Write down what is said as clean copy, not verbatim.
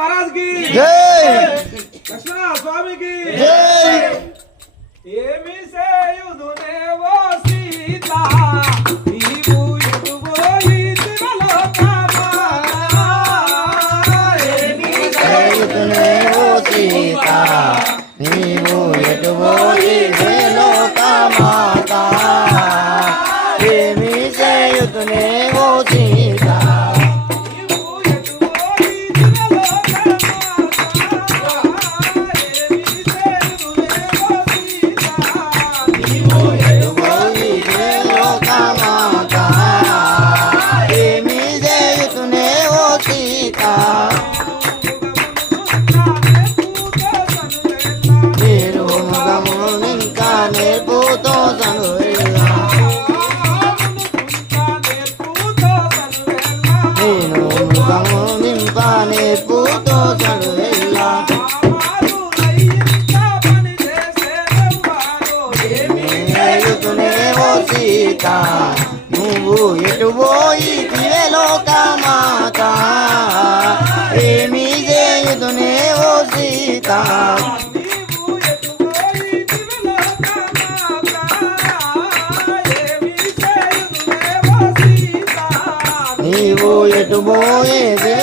महाराज की जय लक्ष्मण स्वामी की जय ఏమి సేయుదునేవో సీత నీవు ఎటుపోయితివలో కామా ఏమి సేయుదునేవో సీత నీవు ఎటుపోయితివలో కామాత ఏమి సేయుదునేవో సీత నువ్వు ఎటు పోయి లోకమాత ఏమి చేయుదునే ఓ సీత నీవు ఎటు పోయేదే